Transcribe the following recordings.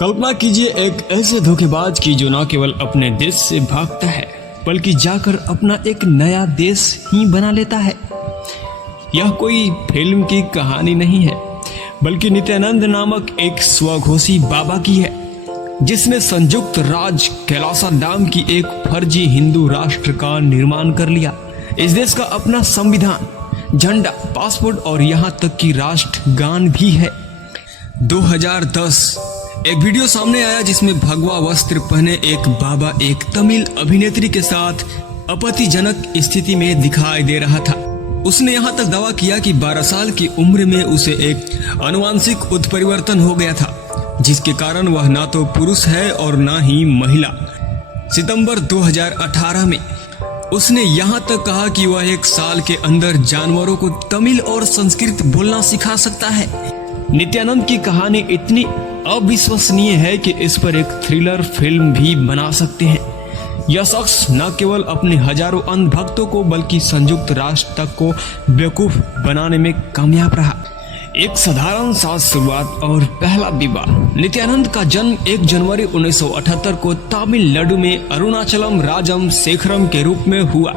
कल्पना कीजिए एक ऐसे धोखेबाज की जो न केवल अपने देश से भागता है बल्कि जाकर अपना एक नया देश ही बना लेता है। यह कोई फिल्म की कहानी नहीं है बल्कि नित्यानंद नामक एक स्वघोषी बाबा की है, जिसने संयुक्त राज्य कैलासा नाम की एक फर्जी हिंदू राष्ट्र का निर्माण कर लिया। इस देश का अपना संविधान, झंडा, पासपोर्ट और यहाँ तक कि राष्ट्रगान भी है। 2010 एक वीडियो सामने आया जिसमें भगवा वस्त्र पहने एक बाबा एक तमिल अभिनेत्री के साथ आपत्तिजनक स्थिति में दिखाई दे रहा था। उसने यहाँ तक दावा किया कि 12 साल की उम्र में उसे एक आनुवांशिक उत्परिवर्तन हो गया था, जिसके कारण वह ना तो पुरुष है और ना ही महिला। सितंबर 2018 में उसने यहाँ तक कहा कि वह 1 साल के अंदर जानवरों को तमिल और संस्कृत बोलना सिखा सकता है। नित्यानंद की कहानी इतनी अविश्वसनीय है कि इस पर एक थ्रिलर फिल्म भी बना सकते हैं। यह शख्स न केवल अपने हजारों अंध भक्तों को बल्कि संयुक्त राष्ट्र तक को बेवकूफ बनाने में कामयाब रहा। एक साधारण सा शुरुआत और पहला विवाह। नित्यानंद का जन्म 1 जनवरी 1978 को तमिलनाडु में अरुणाचलम राजम शेखरम के रूप में हुआ।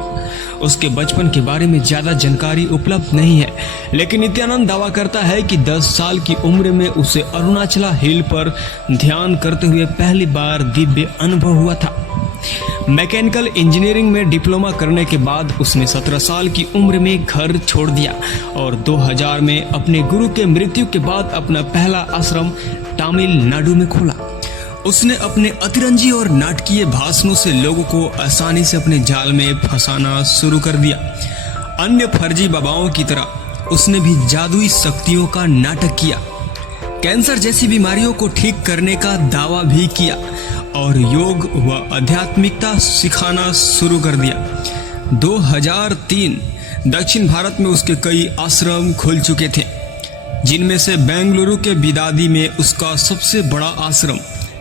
उसके बचपन के बारे में ज्यादा जानकारी उपलब्ध नहीं है, लेकिन नित्यानंद दावा करता है कि 10 साल की उम्र में उसे अरुणाचला हिल पर ध्यान करते हुए पहली बार दिव्य अनुभव हुआ था। मैकेनिकल इंजीनियरिंग में डिप्लोमा करने के बाद उसने 17 साल की उम्र में घर छोड़ दिया और 2000 में अपने गुरु के मृत्यु के बाद अपना पहला आश्रम तमिलनाडु में खोला। उसने अपने अतिरंजी और नाटकीय भाषणों से लोगों को आसानी से अपने जाल में फंसाना शुरू कर दिया। अन्य फर्जी बाबाओं की तरह उसने भी जादुई शक्तियों का नाटक किया, कैंसर जैसी बीमारियों को ठीक करने का दावा भी किया और योग व आध्यात्मिकता सिखाना शुरू कर दिया। 2003 दक्षिण भारत में उसके कई आश्रम खुल चुके थे, जिनमें से बेंगलुरु के बिदादी में उसका सबसे बड़ा आश्रम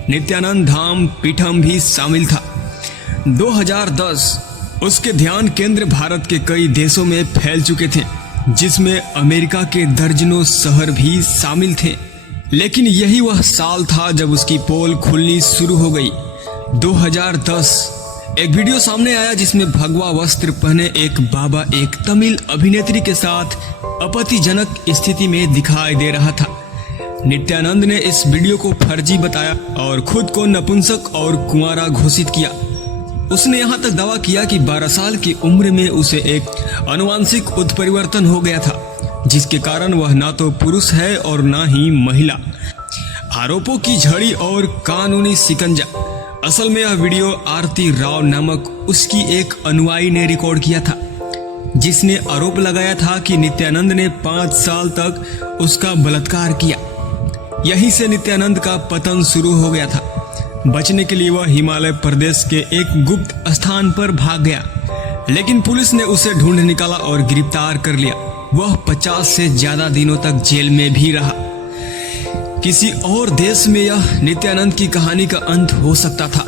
नित्यानंद धाम पीठम भी शामिल था। 2010 उसके ध्यान केंद्र भारत के कई देशों में फैल चुके थे, जिसमें अमेरिका के दर्जनों शहर भी शामिल थे। लेकिन यही वह साल था जब उसकी पोल खुलनी शुरू हो गई। 2010 एक वीडियो सामने आया जिसमें भगवा वस्त्र पहने एक बाबा एक तमिल अभिनेत्री के साथ आपत्तिजनक स्थिति में दिखाई दे रहा था। नित्यानंद ने इस वीडियो को फर्जी बताया और खुद को नपुंसक और कुंवारा घोषित किया। उसने यहाँ तक दावा किया कि 12 साल की उम्र में उसे एक आनुवांशिक उत्परिवर्तन हो गया था, जिसके कारण वह ना तो पुरुष है और ना ही महिला। आरोपों की झड़ी और कानूनी शिकंजा। असल में यह वीडियो आरती राव नामक उसकी एक अनुयायी ने रिकॉर्ड किया था, जिसने आरोप लगाया था कि नित्यानंद ने 5 साल तक उसका बलात्कार किया। यहीं से नित्यानंद का पतन शुरू हो गया था। बचने के लिए वह हिमालय प्रदेश के एक गुप्त स्थान पर भाग गया, लेकिन पुलिस ने उसे ढूंढ निकाला और गिरफ्तार कर लिया। वह 50 से ज्यादा दिनों तक जेल में भी रहा। किसी और देश में यह नित्यानंद की कहानी का अंत हो सकता था,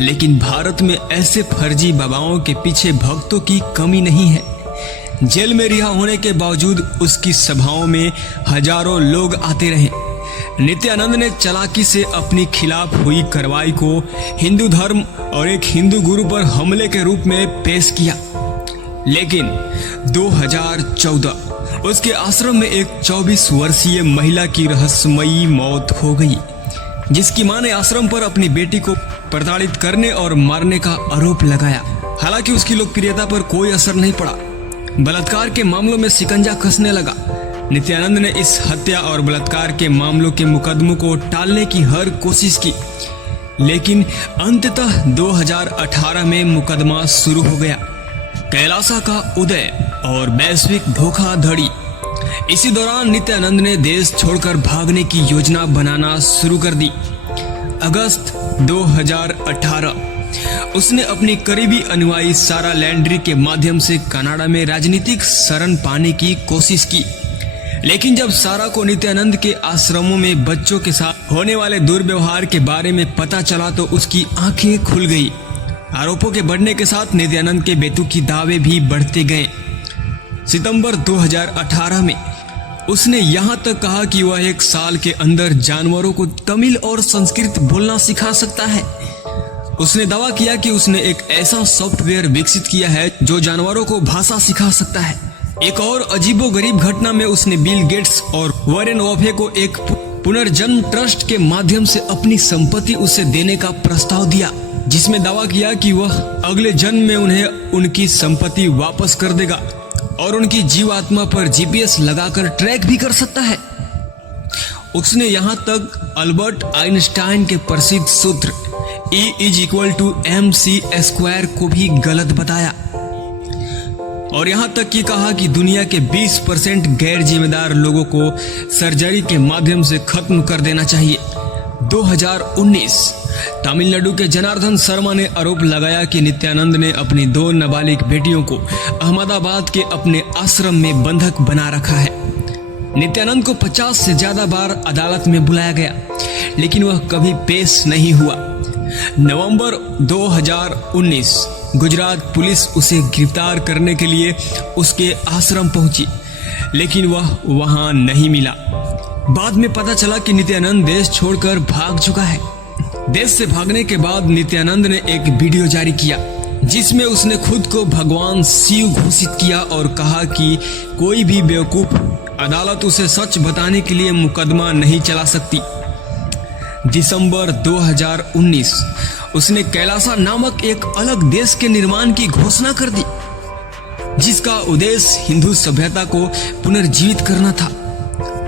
लेकिन भारत में ऐसे फर्जी बाबाओं के पीछे भक्तों की कमी नहीं है। जेल में रिहा होने के बावजूद उसकी सभाओं में हजारों लोग आते रहे। नित्यानंद ने चालाकी से अपनी खिलाफ हुई कार्रवाई को हिंदू धर्म और एक हिंदू गुरु पर हमले के रूप में पेश किया। लेकिन 2014 उसके आश्रम में एक 24 वर्षीय महिला की रहस्यमयी मौत हो गई, जिसकी मां ने आश्रम पर अपनी बेटी को प्रताड़ित करने और मारने का आरोप लगाया। हालांकि उसकी लोकप्रियता पर कोई असर नहीं पड़ा। बलात्कार के मामलों में शिकंजा कसने लगा। नित्यानंद ने इस हत्या और बलात्कार के मामलों के मुकदमों को टालने की हर कोशिश की, लेकिन अंततः 2018 में मुकदमा शुरू हो गया। कैलासा का उदय और वैश्विक धोखाधड़ी। इसी दौरान नित्यानंद ने देश छोड़कर भागने की योजना बनाना शुरू कर दी। अगस्त 2018 उसने अपनी करीबी अनुयायी सारा लैंड्री के माध्यम से कनाडा में राजनीतिक शरण पाने की कोशिश की, लेकिन जब सारा को नित्यानंद के आश्रमों में बच्चों के साथ होने वाले दुर्व्यवहार के बारे में पता चला तो उसकी आंखें खुल गई। आरोपों के बढ़ने के साथ नित्यानंद के बेतुकी दावे भी बढ़ते गए। सितंबर 2018 में उसने यहाँ तक कहा कि वह 1 साल के अंदर जानवरों को तमिल और संस्कृत बोलना सिखा सकता है। उसने दावा किया कि उसने एक ऐसा सॉफ्टवेयर विकसित किया है जो जानवरों को भाषा सिखा सकता है। एक और अजीबोगरीब घटना में उसने बिल गेट्स और वॉरेन बफे को एक पुनर्जन्म ट्रस्ट के माध्यम से अपनी संपत्ति उसे देने का प्रस्ताव दिया, जिसमें दावा किया कि वह अगले जन्म में उन्हें उनकी संपत्ति वापस कर देगा और उनकी जीवात्मा पर जीपीएस लगाकर ट्रैक भी कर सकता है। उसने यहाँ तक अल्बर्ट आइंस्टाइन के प्रसिद्ध सूत्र E=mc² को भी गलत बताया और यहाँ तक कि कहा कि दुनिया के 20% गैर जिम्मेदार लोगों को सर्जरी के माध्यम से खत्म कर देना चाहिए। 2019 तमिलनाडु के जनार्दन शर्मा ने आरोप लगाया कि नित्यानंद ने अपनी 2 नाबालिग बेटियों को अहमदाबाद के अपने आश्रम में बंधक बना रखा है। नित्यानंद को 50 से ज्यादा बार अदालत में बुलाया गया, लेकिन वह कभी पेश नहीं हुआ। नवंबर 2019 गुजरात पुलिस उसे गिरफ्तार करने के लिए उसके आश्रम पहुंची, लेकिन वह वहां नहीं मिला। बाद में पता चला कि नित्यानंद देश छोड़कर भाग चुका है। देश से भागने के बाद नित्यानंद ने एक वीडियो जारी किया जिसमें उसने खुद को भगवान शिव घोषित किया और कहा कि कोई भी बेवकूफ अदालत उसे सच बताने के लिए मुकदमा नहीं चला सकती। दिसंबर 2019 उसने कैलासा नामक एक अलग देश के निर्माण की घोषणा कर दी, जिसका उद्देश्य हिंदू सभ्यता को पुनर्जीवित करना था।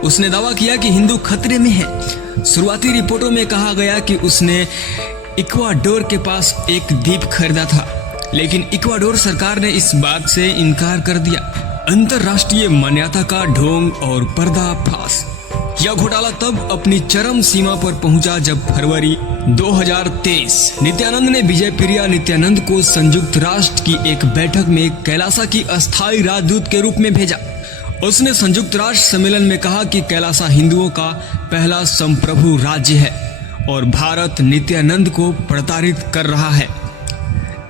उसने दावा किया कि हिंदू खतरे में है। शुरुआती रिपोर्टों में कहा गया कि उसने इक्वाडोर के पास एक द्वीप खरीदा था, लेकिन इक्वाडोर सरकार ने इस बात से इनकार कर दिया। अंतरराष्ट्रीय मान्यता का ढोंग और पर्दाफाश। यह घोटाला तब अपनी चरम सीमा पर पहुंचा जब फरवरी 2023 नित्यानंद ने विजय प्रिया नित्यानंद को संयुक्त राष्ट्र की एक बैठक में कैलासा की अस्थायी राजदूत के रूप में भेजा। उसने संयुक्त राष्ट्र सम्मेलन में कहा कि कैलासा हिंदुओं का पहला संप्रभु राज्य है और भारत नित्यानंद को प्रताड़ित कर रहा है।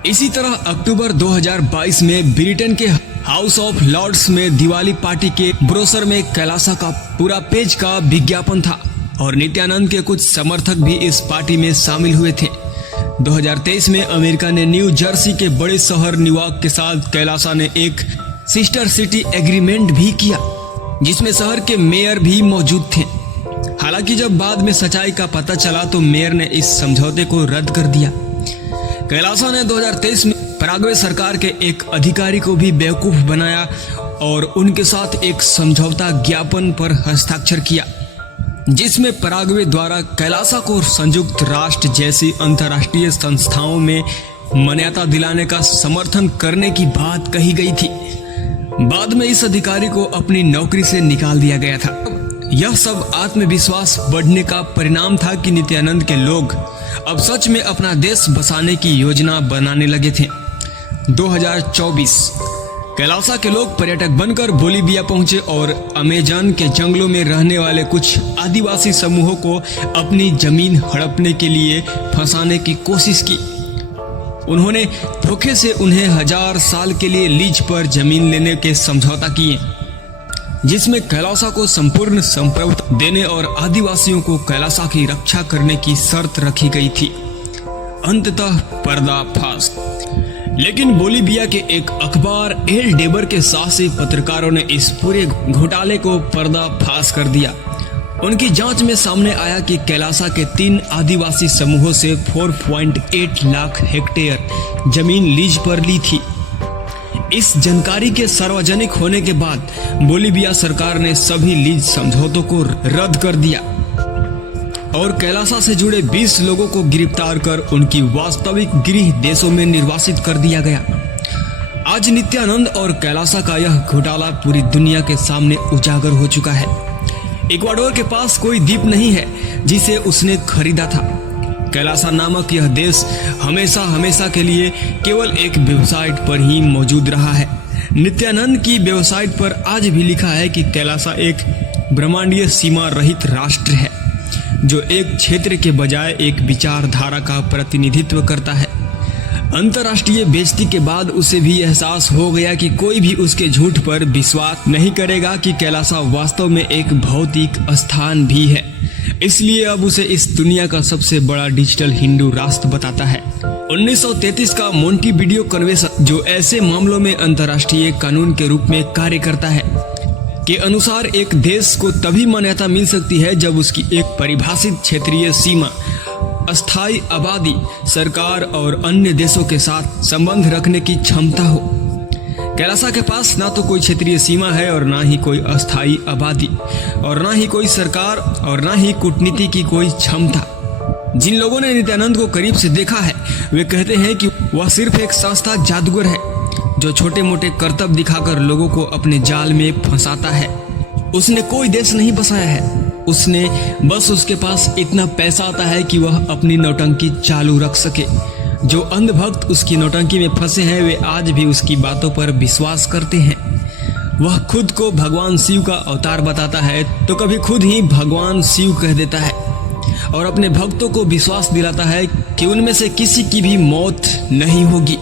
इसी तरह अक्टूबर 2022 में ब्रिटेन के हाउस ऑफ लॉर्ड्स में दिवाली पार्टी के ब्रोशर में कैलासा का पूरा पेज का विज्ञापन था और नित्यानंद के कुछ समर्थक भी इस पार्टी में शामिल हुए थे। 2023 में अमेरिका ने न्यू जर्सी के बड़े शहर न्यूयॉर्क के साथ कैलासा ने एक सिस्टर सिटी एग्रीमेंट भी किया, जिसमें शहर के मेयर भी मौजूद थे। हालांकि जब बाद में सच्चाई का पता चला तो मेयर ने इस समझौते को रद्द कर दिया। कैलासा ने 2023 में पराग्वे सरकार के एक अधिकारी को भी बेवकूफ बनाया और उनके साथ एक समझौता ज्ञापन पर हस्ताक्षर किया, जिसमें पराग्वे द्वारा कैलासा को संयुक्त राष्ट्र जैसी अंतर्राष्ट्रीय संस्थाओं में मान्यता दिलाने का समर्थन करने की बात कही गई थी। बाद में इस अधिकारी को अपनी नौकरी से निकाल दिया गया था। यह सब आत्मविश्वास बढ़ने का परिणाम था कि नित्यानंद के लोग अब सच में अपना देश बसाने की योजना बनाने लगे थे। 2024 कैलासा के लोग पर्यटक बनकर बोलीविया पहुंचे और अमेजन के जंगलों में रहने वाले कुछ आदिवासी समूहों को अपनी जमीन हड़पने के लिए फंसाने की कोशिश की। उन्होंने धोखे से उन्हें 1000 साल के लिए लीज पर जमीन लेने के समझौता किए, जिसमें कैलासा को संपूर्ण संप्रभुत्व देने और आदिवासियों को कैलासा की रक्षा करने की शर्त रखी गई थी। अंततः पर्दाफाश। लेकिन बोलीविया के एक अखबार एल डेबर के साहसी पत्रकारों ने इस पूरे घोटाले को पर्दाफाश कर दिया। उनकी जांच में सामने आया कि कैलासा के 3 आदिवासी समूहों से 4.8 लाख हेक्टेयर जमीन लीज पर ली थी। इस जानकारी के सार्वजनिक होने के बाद बोलीविया सरकार ने सभी लीज समझौतों को रद्द कर दिया और कैलासा से जुड़े 20 लोगों को गिरफ्तार कर उनकी वास्तविक गृह देशों में निर्वासित कर दिया गया। आज नित्यानंद और कैलासा का यह घोटाला पूरी दुनिया के सामने उजागर हो चुका है। इक्वाडोर के पास कोई द्वीप नहीं है जिसे उसने खरीदा था। कैलासा नामक यह देश हमेशा हमेशा के लिए केवल एक वेबसाइट पर ही मौजूद रहा है। नित्यानंद की वेबसाइट पर आज भी लिखा है कि कैलासा एक ब्रह्मांडीय सीमा रहित राष्ट्र है जो एक क्षेत्र के बजाय एक विचारधारा का प्रतिनिधित्व करता है। अंतर्राष्ट्रीय बेइज्जती के बाद उसे भी एहसास हो गया कि कोई भी उसके झूठ पर विश्वास नहीं करेगा कि कैलासा वास्तव में एक भौतिक स्थान भी है। इसलिए अब उसे इस दुनिया का सबसे बड़ा डिजिटल हिंदू राष्ट्र बताता है। 1933 का मोंटेविडियो कन्वेंशन, जो ऐसे मामलों में अंतर्राष्ट्रीय कानून के रूप में कार्य करता है, के अनुसार एक देश को तभी मान्यता मिल सकती है जब उसकी एक परिभाषित क्षेत्रीय सीमा, अस्थायी आबादी, सरकार और अन्य देशों के साथ संबंध रखने की क्षमता हो। कैलासा के पास ना तो कोई क्षेत्रीय सीमा है और ना ही कोई अस्थायी आबादी और ना ही कोई सरकार और ना ही कूटनीति की कोई क्षमता। जिन लोगों ने नित्यानंद को करीब से देखा है वे कहते हैं कि वह सिर्फ एक संस्था जादूगर है जो छोटे मोटे करतब दिखाकर लोगों को अपने जाल में फंसाता है। उसने कोई देश नहीं बसाया है, उसने बस उसके पास इतना पैसा आता है कि वह अपनी नौटंकी चालू रख सके। जो अंधभक्त उसकी नौटंकी में फंसे हैं वे आज भी उसकी बातों पर विश्वास करते हैं। वह खुद को भगवान शिव का अवतार बताता है तो कभी खुद ही भगवान शिव कह देता है और अपने भक्तों को विश्वास दिलाता है कि उनमें से किसी की भी मौत नहीं होगी।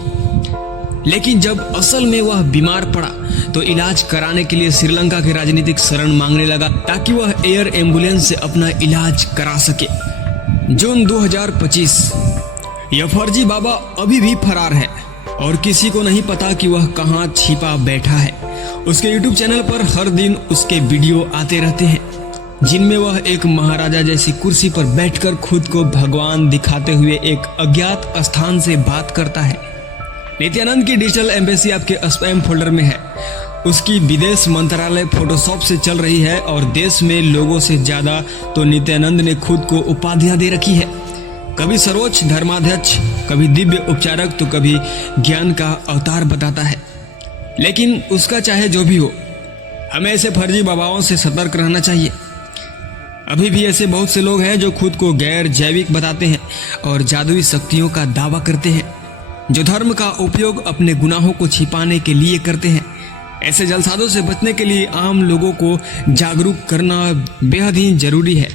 लेकिन जब असल में वह बीमार पड़ा तो इलाज कराने के लिए श्रीलंका के राजनीतिक शरण मांगने लगा ताकि वह एयर एम्बुलेंस से अपना इलाज करा सके। जून 2025। यह फर्जी बाबा अभी भी फरार है और किसी को नहीं पता कि वह कहां छिपा बैठा है। उसके YouTube चैनल पर हर दिन उसके वीडियो आते रहते हैं जिनमें वह एक महाराजा जैसी कुर्सी पर बैठकर खुद को भगवान दिखाते हुए एक अज्ञात स्थान से बात करता है। नित्यानंद की डिजिटल एम्बेसी आपके स्पैम फोल्डर में है। उसकी विदेश मंत्रालय फोटोशॉप से चल रही है और देश में लोगों से ज्यादा तो नित्यानंद ने खुद को उपाधियां दे रखी है। कभी सर्वोच्च धर्माध्यक्ष, कभी दिव्य उपचारक तो कभी ज्ञान का अवतार बताता है। लेकिन उसका चाहे जो भी हो, हमें ऐसे फर्जी बाबाओं से सतर्क रहना चाहिए। अभी भी ऐसे बहुत से लोग हैं जो खुद को गैर जैविक बताते हैं और जादुई शक्तियों का दावा करते हैं, जो धर्म का उपयोग अपने गुनाहों को छिपाने के लिए करते हैं। ऐसे जलसादों से बचने के लिए आम लोगों को जागरूक करना बेहद ही जरूरी है।